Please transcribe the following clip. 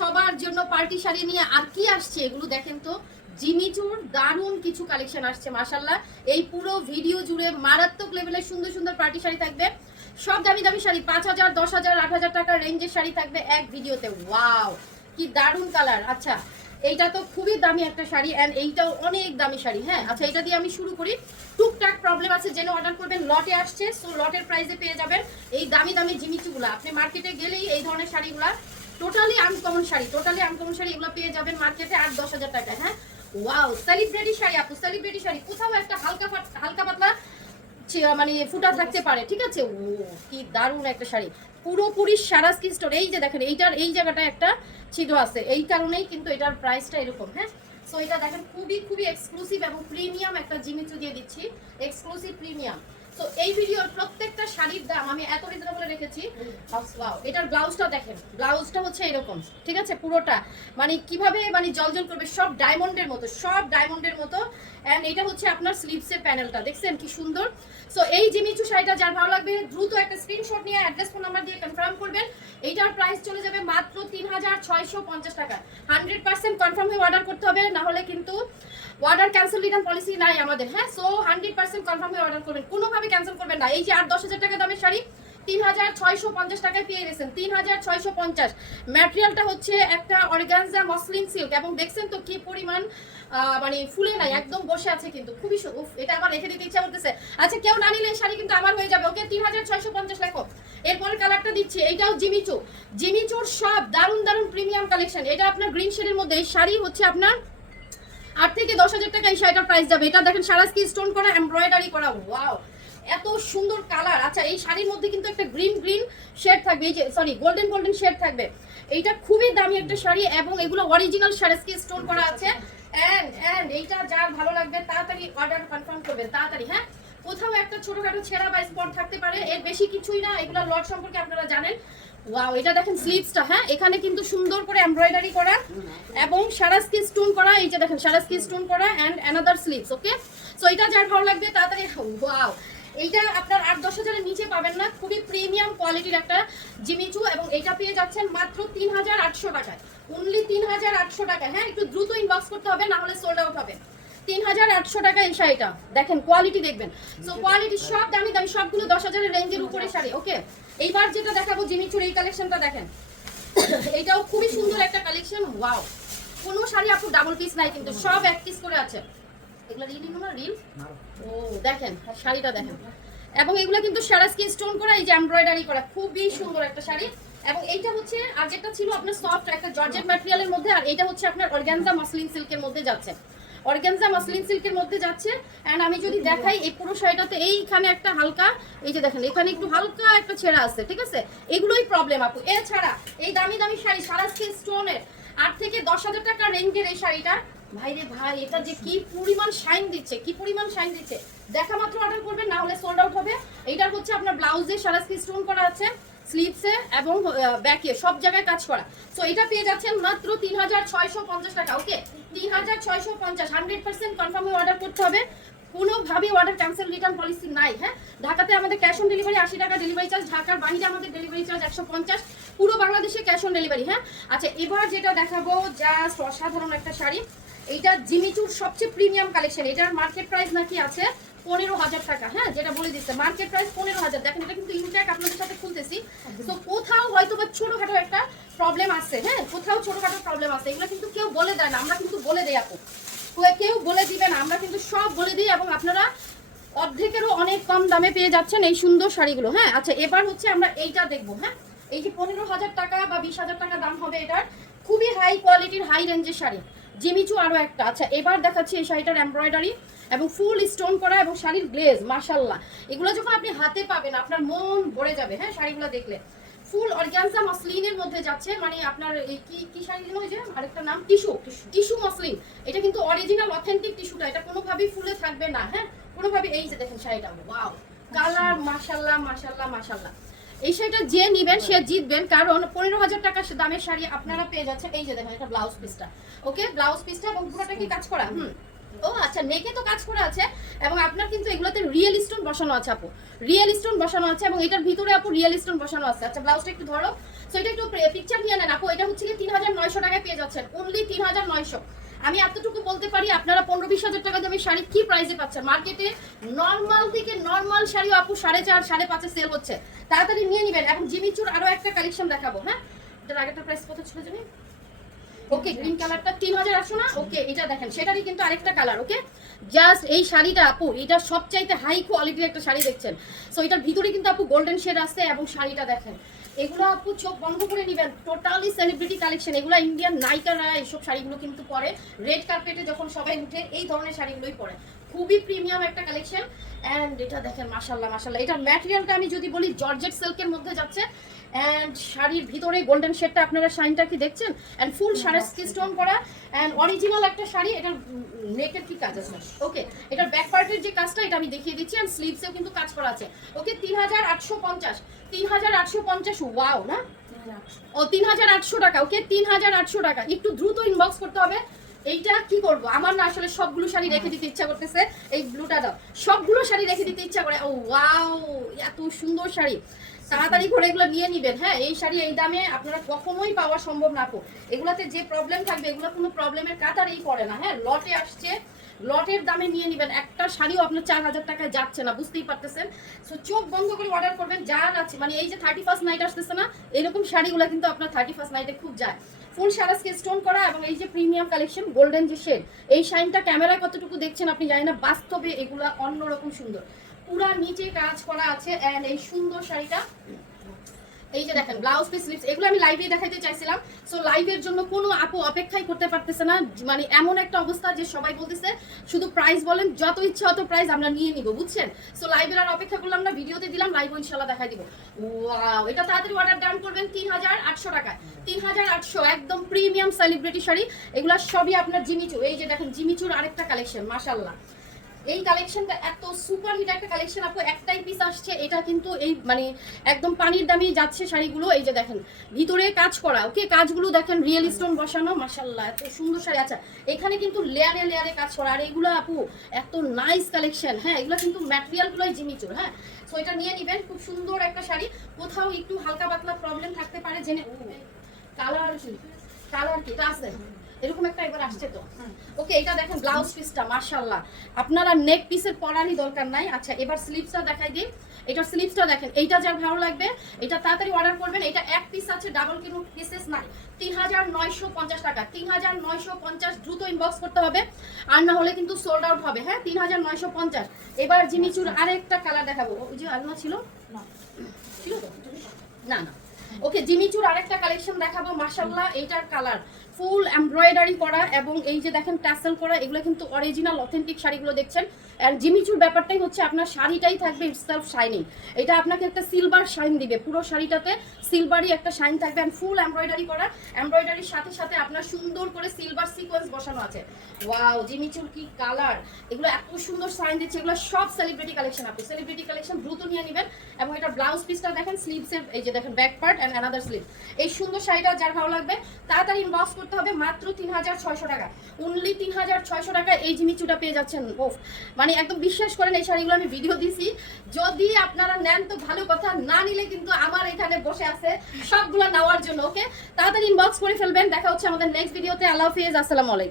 সবার জন্য পার্টি শাড়ি নিয়ে আর কি আসছে এগুলো দেখেন তো? জিমিচুর দারুণ কিছু কালেকশন আসছে মাশাল্লাহ এই পুরো ভিডিও জুড়ে মারাত্মক লেভেলের সুন্দর সুন্দর পার্টি শাড়ি থাকবে। সব দামি দামি শাড়ি, পাঁচ হাজার, দশ হাজার, আট হাজার টাকার রেঞ্জের শাড়ি থাকবে এক ভিডিওতে ওয়াও কি দারুণ কালার আচ্ছা এইটা তো খুবই দামি একটা শাড়ি অ্যান্ড এইটাও অনেক দামি শাড়ি হ্যাঁ? আচ্ছা এটা দিয়ে আমি শুরু করি। টুকটাক প্রবলেম আছে, যেন অর্ডার করবেন, লটে আসছে সো লটের প্রাইসে পেয়ে যাবেন। এই দামি দামি জিমিচুগুলো আপনি মার্কেটে গেলেই এই ধরনের শাড়িগুলা totally uncommon sari totally uncommon sari, এগুলো পেয়ে যাবেন মার্কেটে আট, দশ হাজার টাকায় হ্যাঁ? ওয়াও সেলিব্রিটি শাড়ি আপু সেলিব্রিটি শাড়ি। কোথাও একটা হালকা হালকা পাতলা মানে ফুটা থাকতে পারে, ঠিক আছে? ও, কি দারুণ একটা শাড়ি। পুরোপুরি সারা স্কিন স্টোর এই যে দেখেন, এইটার, এই জায়গাটা একটা ছিদ্র আছে। এই কারণেই কিন্তু এটার প্রাইসটা এরকম হ্যাঁ? সো এটা দেখেন, খুবই খুবই এক্সক্লুসিভ এবং প্রিমিয়াম একটা জিমিচু দিয়ে দিচ্ছি। এক্সক্লুসিভ প্রিমিয়াম তো এই ভিডিওর প্রত্যেকটা শাড়ির দাম আমি এত রিজনেবল রেখেছি। এটার ব্লাউজটা দেখেন ব্লাউজটা হচ্ছে এরকম, ঠিক আছে? পুরোটা মানে কীভাবে মানে জলজল করবে, সব ডায়মন্ডের মতো, সব ডায়মন্ডের মতো। এন্ড এটা হচ্ছে আপনার প্যানেলটা দেখছেন কি সুন্দর? সো এই শাড়িটা, যার ভালো লাগবে, দ্রুত একটা স্ক্রিনশট নিয়ে অ্যাড্রেস ফোন নাম্বার দিয়ে কনফার্ম করবেন। এইটার প্রাইস চলে যাবে মাত্র তিন হাজার ছয়শো পঞ্চাশ টাকা। হান্ড্রেড পার্সেন্ট কনফার্ম হয়ে অর্ডার করতে হবে, না হলে কিন্তু অর্ডার ক্যান্সেল রিটার্ন পলিসি নাই আমাদের হ্যাঁ? সো হান্ড্রেড পার্সেন্ট কনফার্ম হয়ে অর্ডার করবেন। কোনোভাবে ক্যান্সেল করবেন না। এই যে আট দশ হাজার টাকা দামের শাড়ি, তিন হাজার ছয়শো পঞ্চাশ টাকায় পেয়ে গেছেন। তিন হাজার ছয়শো পঞ্চাশ। ম্যাটেরিয়ালটা হচ্ছে একটা অর্গানজা মসলিন সিল্ক এবং দেখছেন তো কি পরিমাণ মানে ফুলে নাই, একদম বসে আছে কিন্তু। খুবই এটা রেখে দিতে ইচ্ছা করতেছে। আচ্ছা কেউ না নিলে শাড়ি কিন্তু আমার হয়ে যাবে। ওকে, তিন হাজার ছয়শো পঞ্চাশ লেখো। এরপরে কালারটা দিচ্ছি। সব দারুণ দারুণ প্রিমিয়াম কালেকশন এটা আপনার গ্রিন শেডের মধ্যে। এই শাড়ি হচ্ছে আপনার আট থেকে দশ হাজার টাকা এই শাড়িটার প্রাইস যাবে। এটা দেখেন, সারা স্কি স্টোন করা এমব্রয়ডারি করা। ওয়াও এত সুন্দর কালার। আচ্ছা এই শাড়ির মধ্যে কিন্তু একটা গ্রিন গ্রিন শেড থাকবে। এই যে সরি গোল্ডেন গোল্ডেন শেড থাকবে। এইটা খুবই দামি একটা শাড়ি এবং এগুলো অরিজিনাল সারা স্কি স্টোন করা আছে। এন্ড এন্ড এইটা যার ভালো লাগবে, তাড়াতাড়ি অর্ডার কনফার্ম করবেন তাড়াতাড়ি হ্যাঁ? কোথাও একটা ছোটখাটো ছেঁড়া বা স্পট থাকতে পারে, এর বেশি কিছুই না। এগুলো লট সম্পর্কে আপনারা জানেন। ওয়াও এটা দেখেন স্লিভসটা হ্যাঁ? এখানে কিন্তু সুন্দর করে এমব্রয়ডারি করা এবং সারা স্কি স্টোন করা, এই যে দেখেন সারা স্কি স্টোন করা and another sleeves okay so এটা যার ভালো লাগবে, তাড়াতাড়ি ওয়াও এইটা আপনার আট দশ হাজারের নিচে পাবেন না। খুবই প্রিমিয়াম কোয়ালিটির একটা জিমিচু এবং এটা পেয়ে যাচ্ছেন মাত্র তিন হাজার আটশো টাকায়। অনলি তিন হাজার আটশো টাকা। হ্যাঁ একটু দ্রুত ইনবক্স করতে হবে, না হলে সোল্ড আউট হবে। তিন হাজার আটশো টাকা এই শাড়িটা। দেখেন কোয়ালিটি দেখবেন। সো কোয়ালিটি সব দামি দামি, সবগুলো দশ হাজারের রেঞ্জের উপরে শাড়ি ওকে এইবার যেটা দেখাবো জিমিচুর, এই কালেকশনটা দেখেন। এটাও খুবই সুন্দর একটা কালেকশন ওয়াও কোনো শাড়ি আপু ডাবল পিস নাই, কিন্তু সব এক পিস করে আছে। এবং এগুলো কিন্তু সারা স্কিন স্টোন করা, এই যে এমব্রয়ডারি করা, খুবই সুন্দর একটা শাড়ি। এবং এইটা হচ্ছে আগেরটা ছিল আপনার সফট একটা জর্জেট ম্যাটেরিয়ালের মধ্যে, আর এটা হচ্ছে আপনার অর্গানজা মসলিন সিল্কের মধ্যে যাচ্ছে। অর্গানজা মসলিন সিল্কের মধ্যে যাচ্ছে এন্ড আমি যদি দেখাই এই পুরো শাড়িটাতে, এইখানে একটা হালকা, এই যে দেখেন, এখানে একটু হালকা একটা ছেঁড়া আছে, ঠিক আছে? এগুলোই প্রবলেম আপু। এছাড়া, এই দামি দামি শাড়ি, সারা স্কিন স্টোনের আট থেকে দশ হাজার টাকা রেঞ্জের এই শাড়িটা ভাই রে ভাই, এটা যে কি পরিমাণ শাইন দিচ্ছে, কি পরিমাণ শাইন দিচ্ছে। দেখা মাত্র অর্ডার করবেন, না হলে সোল্ড আউট হবে। এইটার হচ্ছে আপনার ব্লাউজে সারা স্টোন করা আছে স্লিভসে এবং ব্যাকে সব জায়গায় কাজ করা। সো এটা পেয়ে যাচ্ছেন মাত্র তিন হাজার ছয়শো পঞ্চাশ টাকা ওকে তিন হাজার ছয়শো পঞ্চাশ হান্ড্রেড পার্সেন্ট কনফার্ম অর্ডার করতে হবে। কোনোভাবে অর্ডার ক্যান্সেল রিটার্ন পলিসি নাই হ্যাঁ? ঢাকাতে আমাদের ক্যাশ অন ডেলিভারি আশি টাকা ডেলিভারি চার্জ ঢাকার বাইরে আমাদের ডেলিভারি চার্জ একশো পঞ্চাশ, পুরো বাংলাদেশে ক্যাশ অন ডেলিভারি হ্যাঁ? আচ্ছা এবার যেটা দেখাবো জাস্ট অসাধারণ একটা শাড়ি। এইটা জিমিচুর সবচেয়ে প্রিমিয়াম কালেকশন এটার মার্কেট প্রাইস নাকি আছে পনেরো হাজার টাকা হ্যাঁ যেটা বলে দিচ্ছে। মার্কেট প্রাইস পনেরো হাজার। দেখেন, এটা কিন্তু ইনট্যাক আপনাদের সাথে খুলতেছি। তো কোথাও হয়তো বা ছোটখাটো একটা প্রবলেম আছে হ্যাঁ কোথাও ছোটখাটো প্রবলেম আছে। এগুলো কিন্তু কেউ বলে দেয় না। আমরা কিন্তু বলে দেয় আপু। কেউ বলে দিবে না। আমরা কিন্তু সব বলে দিই এবং আপনারা অর্ধেকেরও অনেক কম দামে পেয়ে যাচ্ছেন এই সুন্দর শাড়িগুলো হ্যাঁ। আচ্ছা এবার হচ্ছে আমরা এইটা দেখব হ্যাঁ। এই যে পনেরো হাজার টাকা বা বিশ হাজার টাকা দাম হবে এটার। খুবই হাই কোয়ালিটির হাই রেঞ্জের শাড়ি। জিমিচু আরও একটা। আচ্ছা এবার দেখাচ্ছি এই শাড়িটার এমব্রয়ডারি এবং ফুল স্টোন করা এবং শাড়ির গ্লেজ মাশাল্লাহ এগুলো যখন আপনি হাতে পাবেন আপনার মন ভরে যাবে হ্যাঁ শাড়িগুলো দেখলে। ফুল অর্গানজা মসলিনের মধ্যে যাচ্ছে মানে আপনার এই কি কি শাড়ি যেন ওই যে? আরেকটা নাম? টিস্যু। টিস্যু। মসলিন এটা কিন্তু অরিজিনাল অথেন্টিক টিস্যুটা। এটা কোনোভাবেই ফুলে থাকবে না হ্যাঁ? কোনোভাবে এই যে দেখেন শাড়িটা ওয়াও কালার মাশাল্লাহ মাশাল্লাহ মাশাল্লাহ এই শাড়িটা যে নিবেন, সে জিতবেন। কারণ পনেরো হাজার টাকা দামের শাড়ি আপনারা পেয়ে যাচ্ছেন। এই যে দেখেন, এটা ব্লাউজ পিসটা ওকে ব্লাউজ পিসটা এবং পুরোটা কি কাজ করা? হুম। ও আচ্ছা নেকে তো কাজ করা আছে এবং আপনার কিন্তু এগুলোতে রিয়েল স্টোন বসানো আছে আপু। রিয়েল স্টোন বসানো আছে এবং এটার ভিতরে আপু রিয়েল স্টোন বসানো আছে। আচ্ছা ব্লাউজটা একটু ধরো। সো এটা একটু পিকচার নিয়ে নেন আপু। এটা হচ্ছে কি তিন হাজার নয়শো টাকায় পেয়ে যাচ্ছেন। অনলি তিন হাজার নয়শো। আমি এতটুকু বলতে পারি, আপনারা পনেরো বিশ হাজার টাকা দামে শাড়ি কি প্রাইসে পাচ্ছেন? মার্কেটে নর্মাল থেকে নর্মাল শাড়িও আপু সাড়ে চার, সাড়ে পাঁচে সেল হচ্ছে। তাড়াতাড়ি নিয়ে নেবেন। এবং জিমিচুর আরও একটা কালেকশন দেখাবো হ্যাঁ? এটার আগেরটা প্রাইস কত ছিল জানি? ওকে গ্রিন কালারটা তিন হাজার আটশো না? ওকে এটা দেখেন, সেটারই কিন্তু আরেকটা কালার ওকে জাস্ট এই শাড়িটা আপু, এটা সবচাইতে হাই কোয়ালিটির একটা শাড়ি দেখছেন। সো এটার ভিতরে কিন্তু আপু গোল্ডেন শেড আছে এবং শাড়িটা দেখেন। এগুলো আপু চোখ বন্ধ করে নেবেন। টোটালি সেলিব্রিটি কালেকশন এগুলো ইন্ডিয়ান নায়িকারা এইসব শাড়িগুলো কিন্তু পরে। রেড কার্পেটে যখন সবাই উঠে এই ধরনের শাড়িগুলোই পরে। খুবই প্রিমিয়াম একটা কালেকশন অ্যান্ড এটা দেখেন মাসাল্লাহ মাসাল্লাহ এটার ম্যাটেরিয়ালটা আমি যদি বলি জর্জেট সিল্কের মধ্যে যাচ্ছে। অ্যান্ড শাড়ির ভিতরে গোল্ডেন শেডটা আপনারা শাইনটা কি দেখছেন? অ্যান্ড ফুল শাড়ির স্টোন করা। অ্যান্ড অরিজিনাল একটা শাড়ি এটার নেকের কি কাজ আছে? ওকে এটার ব্যাক পার্টের যে কাজটা এটা আমি দেখিয়ে দিচ্ছি। অ্যান্ড স্লিভসেও কিন্তু কাজ করা আছে। ওকে তিন হাজার আটশো পঞ্চাশ। তিন হাজার আটশো পঞ্চাশ ওয়াও না? ও তিন হাজার আটশো টাকা ওকে তিন হাজার আটশো টাকা। একটু দ্রুত ইনবক্স করতে হবে। এইটা কি করব? আমার না আসলে সবগুলো শাড়ি রেখে দিতে ইচ্ছা করতেছে। এই ব্লুটা দাও। সবগুলো শাড়ি রেখে দিতে ইচ্ছা করে। ও ওয়াও এত সুন্দর শাড়ি। তাড়াতাড়ি করে এগুলো নিয়ে নিবেন হ্যাঁ? এই শাড়ি এই দামে আপনারা কখনোই পাওয়া সম্ভব না এগুলাতে যে প্রবলেম থাকবে, এগুলো কোনো প্রবলেমের কাতারেই পড়ে না হ্যাঁ? লটে আসছে, লটের দামে নিয়ে নেবেন। একটা শাড়িও আপনার চার হাজার টাকায় যাচ্ছে না, বুঝতেই পারতেছেন? সো চোখ বন্ধ করে অর্ডার করবেন, যা আছে। মানে এই যে থার্টি ফার্স্ট নাইট আসতেছে না, এরকম শাড়িগুলো কিন্তু আপনার থার্টি ফার্স্ট নাইটে খুব যায়। ফুল সারাসকে স্টোন করা এবং এই যে প্রিমিয়াম কালেকশন গোল্ডেন যে শেড এই শাইনটা ক্যামেরায় কতটুকু দেখছেন আপনি জানেন না, বাস্তবে এগুলা অন্যরকম সুন্দর। পুরা নিচে কাজ করা আছে এন্ড এই সুন্দর শাড়িটা। এই যে দেখেন ব্লাউজ পিস স্লিপস এগুলো আমি লাইভে দেখাইতে চাইছিলাম। সো লাইভের জন্য কোনো আপু অপেক্ষাই করতে পারতেছে না। মানে এমন একটা অবস্থা যে সবাই বলতেছে, শুধু প্রাইস বলেন, যত ইচ্ছা অত প্রাইস আমরা নিয়ে নিব বুঝছেন? সো লাইভের আর অপেক্ষা করলাম না, ভিডিওতে দিলাম লাইভ ইনশাল্লাহ দেখাই দিব। ওয়াও এটা তাড়াতাড়ি অর্ডার ডান করবেন, তিন হাজার আটশো টাকায়। তিন হাজার আটশো, একদম প্রিমিয়াম সেলিব্রিটি শাড়ি। এগুলো সবই আপনার জিমিচু এই যে দেখেন, জিমিচুর আরেকটা কালেকশন মাশাল্লাহ এই কালেকশনটা এত সুপার হিট একটা কালেকশন আপু, একটাই পিস আসছে, এটা কিন্তু এই মানে একদম পানির দামি যাচ্ছে শাড়িগুলো, এই যে দেখেন, ভিতরে কাজ করা ওকে কাজগুলো দেখেন রিয়েল স্টোন বসানো মাশাল্লাহ এত সুন্দর শাড়ি আচ্ছা এখানে কিন্তু লেয়ারে লেয়ারে কাজ করা, আর এগুলো, আপু, এত নাইস কালেকশন হ্যাঁ এগুলো কিন্তু ম্যাটেরিয়ালগুলোই জিমিচুর হ্যাঁ? সো এটা নিয়ে নিবেন, খুব সুন্দর একটা শাড়ি, কোথাও একটু হালকা পাতলা প্রবলেম থাকতে পারে, জেনে কালার কালার কি? এটা আছে এরকম একটা এবার আসছে তো। ওকে, এটা দেখেন ব্লাউজ পিসটা মার্শাল্লাহ আপনারা নেক পিসের পরানি দরকার নাই। আচ্ছা এবার স্লিপসটা দেখাই দিই। এটার স্লিপসটা দেখেন, এইটা যার ভালো লাগবে, এটা তাড়াতাড়ি অর্ডার করবেন। এটা এক পিস আছে ডাবল কিন্তু পিসেস নাই তিন হাজার নয়শো পঞ্চাশ টাকা। তিন হাজার নয়শো পঞ্চাশ দ্রুত ইনবক্স করতে হবে। আর না হলে কিন্তু সোল্ড আউট হবে হ্যাঁ? তিন হাজার নয়শো পঞ্চাশ। এবার জিমিচুর আরেকটা কালার দেখাবো। ওই যে আলনা ছিল? ছিল তো? না না। ওকে, জিমিচুর আরেকটা কালেকশন দেখাবো মাশাল্লাহ এইটার কালার ফুল এমব্রয়ডারি করা এবং এই যে দেখেন ট্যাসেল করা, এগুলো কিন্তু অরিজিনাল অথেন্টিক শাড়িগুলো দেখছেন। অ্যান্ড জিমিচুর ব্যাপারটাই হচ্ছে আপনার শাড়িটাই থাকবে ইটসেলফ শাইনিং এটা আপনাকে একটা সিলভার শাইন দিবে, পুরো শাড়িটাতে সিলভারই একটা শাইন থাকবে অ্যান্ড ফুল এমব্রয়ডারি করা। এমব্রয়ডারির সাথে সাথে আপনার সুন্দর করে সিলভার সিকোয়েন্স বসানো আছে। ওয়াও জিমিচুর কি কালার এগুলো এত সুন্দর শাইন দিচ্ছে, এগুলো সব সেলিব্রিটি কালেকশন আপনি। সেলিব্রিটি কালেকশন দ্রুত নিয়ে নেবেন এবং এটা ব্লাউজ পিসটা দেখেন স্লিভসের এই যে দেখেন back part and another sleeve এই সুন্দর শাড়িটা যার ভালো লাগবে, তাড়াতাড়ি ইনবক্স করতে হবে মাত্র তিন হাজার ছয়শো টাকা। অনলি তিন হাজার ছয়শো টাকা এই জিমিচুটা পেয়ে যাচ্ছেন ওফ। মানে একদম বিশ্বাস করেন, এই শাড়িগুলো আমি ভিডিও দিছি। যদি আপনারা নেন তো ভালো কথা, না নিলে কিন্তু আমার এখানে বসে আছে সবগুলো নেওয়ার জন্য ওকে তাড়াতাড়ি ইনবক্স করে ফেলবেন। দেখা হচ্ছে আমাদের নেক্সট ভিডিওতে আল্লাহ হাফিজ, আসসালামু আলাইকুম।